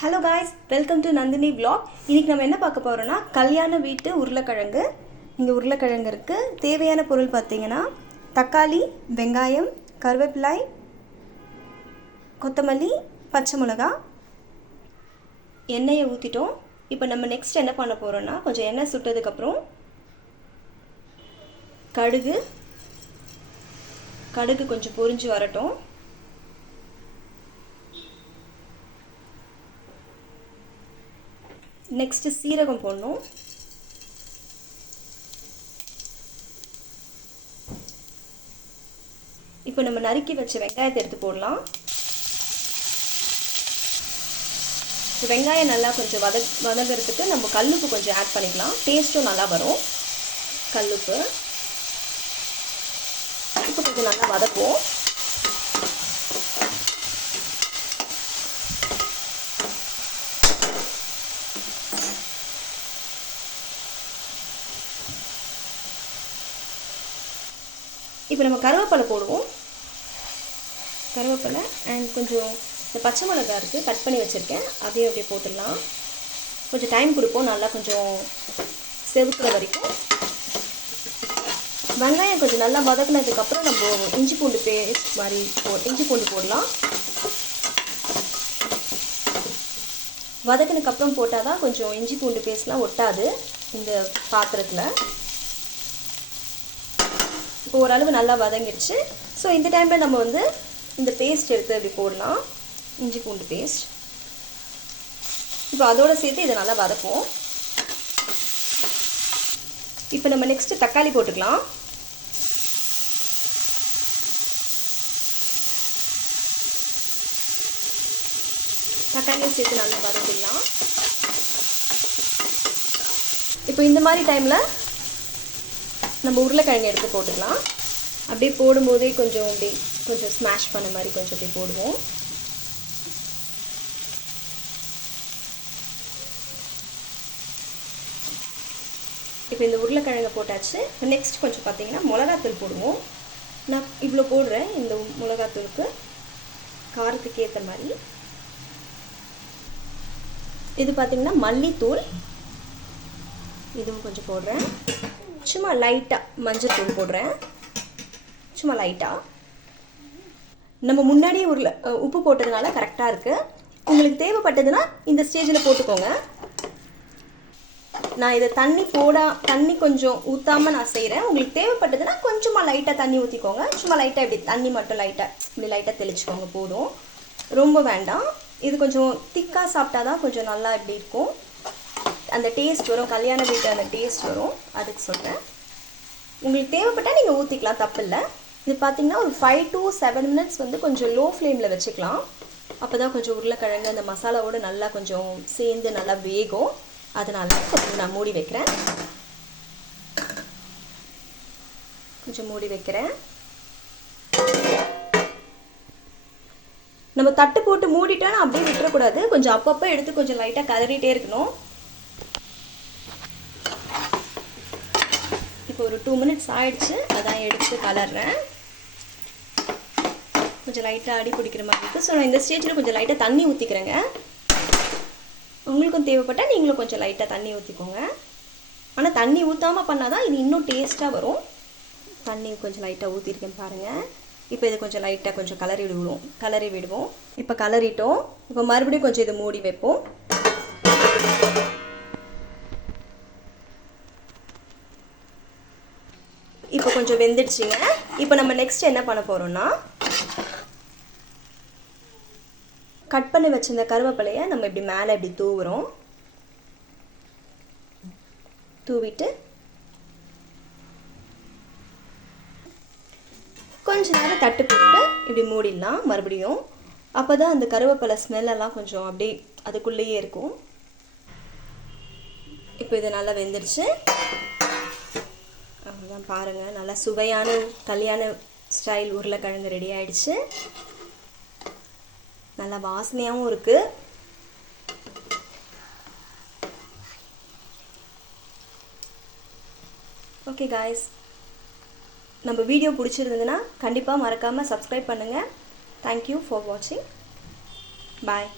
Hello guys, welcome to Nandini vlog. இன்றைக்கி நம்ம என்ன பார்க்க போகிறோன்னா கல்யாண வீட்டு உருளைக்கிழங்கு. இங்கே உருளைக்கிழங்கு இருக்குது. தேவையான பொருள் பார்த்திங்கன்னா தக்காளி, வெங்காயம், கருவேப்பிலை, கொத்தமல்லி, பச்சை மிளகா. எண்ணெயை ஊற்றிட்டோம். இப்போ நம்ம நெக்ஸ்ட் என்ன பண்ண போகிறோன்னா கொஞ்சம் எண்ணெய் சுட்டதுக்கப்புறம் கடுகு கொஞ்சம் பொரிஞ்சு வரட்டும். நெக்ஸ்ட்டு சீரகம் போடணும். இப்போ நம்ம நறுக்கி வச்ச வெங்காயத்தை எடுத்து போடலாம். வெங்காயம் நல்லா கொஞ்சம் வதங்கிறதுக்கு நம்ம கல்லுப்பு கொஞ்சம் ஆட் பண்ணிக்கலாம். டேஸ்ட்டும் நல்லா வரும். கல்லுப்பு இப்போ கொஞ்சம் நல்லா வதக்குவோம். இப்போ நம்ம கருவேப்பிலை போடுவோம். கருவேப்பிலை அண்ட் கொஞ்சம் இந்த பச்சை மிளகாய் இருக்குது, கட் பண்ணி வச்சுருக்கேன், அதையும் அப்படியே போட்டுடலாம். கொஞ்சம் டைம் கொடுப்போம், நல்லா கொஞ்சம் செவக்கிற வரைக்கும். வெங்காயம் கொஞ்சம் நல்லா வதக்குனதுக்கப்புறம் நம்ம இஞ்சி பூண்டு பேஸ்ட் மாதிரி இஞ்சி பூண்டு போடலாம். வதக்குனதுக்கப்புறம் போட்டால் தான் கொஞ்சம் இஞ்சி பூண்டு பேஸ்ட்லாம் ஒட்டாது இந்த பாத்திரத்தில். இப்போ ஓரளவு நல்லா வதங்கிடுச்சு. ஸோ இந்த டைமில் நம்ம இந்த பேஸ்ட் எடுத்து அப்படி போடலாம், இஞ்சி பூண்டு பேஸ்ட். இப்போ அதோடு சேர்த்து இதை நல்லா வதக்குவோம். இப்போ நம்ம நெக்ஸ்ட்டு தக்காளி போட்டுக்கலாம். தக்காளியும் சேர்த்து நல்லா வதக்கிடலாம். இப்போ இந்த மாதிரி டைமில் நம்ம உருளைக்கிழங்கு எடுத்து போட்டுக்கலாம். அப்படியே போடும்போதே கொஞ்சம் ஸ்மாஷ் பண்ண மாதிரி கொஞ்சம் அப்படியே போடுவோம். இப்போ இந்த உருளைக்கிழங்கை போட்டாச்சு. நெக்ஸ்ட் கொஞ்சம் பார்த்தீங்கன்னா மிளகாத்தூள் போடுவோம். நான் இவ்வளோ போடுறேன். இந்த மிளகாத்தூளுக்கு காரத்துக்கு ஏற்ற மாதிரி. இது பார்த்திங்கன்னா மல்லித்தூள், இதுவும் கொஞ்சம் போடுறேன். சும்மா லைட்டாக மஞ்சள் தூள் போடுறேன், சும்மா லைட்டாக. நம்ம முன்னாடியே உப்பு போட்டதுனால கரெக்டாக இருக்குது. உங்களுக்கு தேவைப்பட்டதுன்னா இந்த ஸ்டேஜில் போட்டுக்கோங்க. நான் இதை தண்ணி கொஞ்சம் ஊற்றாமல் நான் செய்கிறேன். உங்களுக்கு தேவைப்பட்டதுன்னா கொஞ்சமாக லைட்டாக தண்ணி ஊற்றிக்கோங்க. சும்மா லைட்டாக இப்படி தண்ணி மட்டும் இப்படி லைட்டாக தெளிச்சுக்கோங்க, போதும், ரொம்ப வேண்டாம். இது கொஞ்சம் திக்காக சாப்பிட்டா தான் கொஞ்சம் நல்லா இப்படி இருக்கும், அந்த டேஸ்ட் வரும், கல்யாண வீட்டு அந்த டேஸ்ட் வரும், அதுக்கு சொல்கிறேன். உங்களுக்கு தேவைப்பட்டால் நீங்கள் ஊற்றிக்கலாம், தப்பு இல்லை. இது பார்த்திங்கன்னா ஒரு 5 to 7 minutes கொஞ்சம் லோ ஃப்ளேமில் வச்சுக்கலாம். அப்போ தான் கொஞ்சம் உருளைக்கிழங்கு அந்த மசாலாவோடு நல்லா கொஞ்சம் சேர்ந்து நல்லா வேகும். அதனால கொஞ்சம் நான் மூடி வைக்கிறேன். கொஞ்சம் மூடி வைக்கிறேன். நம்ம தட்டு போட்டு மூடிட்டோன்னா அப்படியே விட்டுறக்கூடாது. கொஞ்சம் அப்பப்போ எடுத்து கொஞ்சம் லைட்டாக கலரிட்டே இருக்கணும். இப்போ ஒரு 2 minutes ஆயிடுச்சு. அதான் எடுத்து கலர்றேன். கொஞ்சம் லைட்டாக அடி பிடிக்கிற மாதிரி இருக்குது. ஸோ நான் இந்த ஸ்டேஜில் கொஞ்சம் லைட்டாக தண்ணி ஊற்றிக்கிறேங்க. உங்களுக்கும் தேவைப்பட்டால் நீங்களும் கொஞ்சம் லைட்டாக தண்ணி ஊற்றிக்கோங்க. ஆனால் தண்ணி ஊற்றாமல் பண்ணால் தான் இது இன்னும் டேஸ்ட்டாக வரும். தண்ணி கொஞ்சம் லைட்டாக ஊற்றிருக்கேன் பாருங்கள். இப்போ இதை கொஞ்சம் லைட்டாக கொஞ்சம் கலரி விடுவோம். இப்போ கலரிட்டோம். இப்போ மறுபடியும் கொஞ்சம் இதை மூடி வைப்போம். இப்போ கொஞ்சம் வெந்துடுச்சுங்க. இப்போ நம்ம நெக்ஸ்ட் என்ன பண்ண போகிறோம்னா கட் பண்ணி வச்சிருந்த கருவேப்பிலையை நம்ம இப்படி மேலே இப்படி தூவுறோம். தூவிட்டு கொஞ்ச நேரம் தட்டு போட்டு இப்படி மூடிடலாம் மறுபடியும். அப்போ தான் அந்த கருவேப்பிலை ஸ்மெல்லெல்லாம் கொஞ்சம் அப்படியே அதுக்குள்ளேயே இருக்கும். இப்போ இது நல்லா வெந்துடுச்சு. அவ்வளோதான், பாருங்கள், நல்லா சுவையான கல்யாண ஸ்டைல் உருளைக்கிழங்கு ரெடி ஆகிடுச்சு. நல்லா வாசனையாகவும் இருக்குது. ஓகே காய்ஸ், நம்ம வீடியோ பிடிச்சிருந்ததுன்னா கண்டிப்பாக மறக்காமல் சப்ஸ்கிரைப் பண்ணுங்கள். தேங்க்யூ ஃபார் வாட்சிங். பாய்.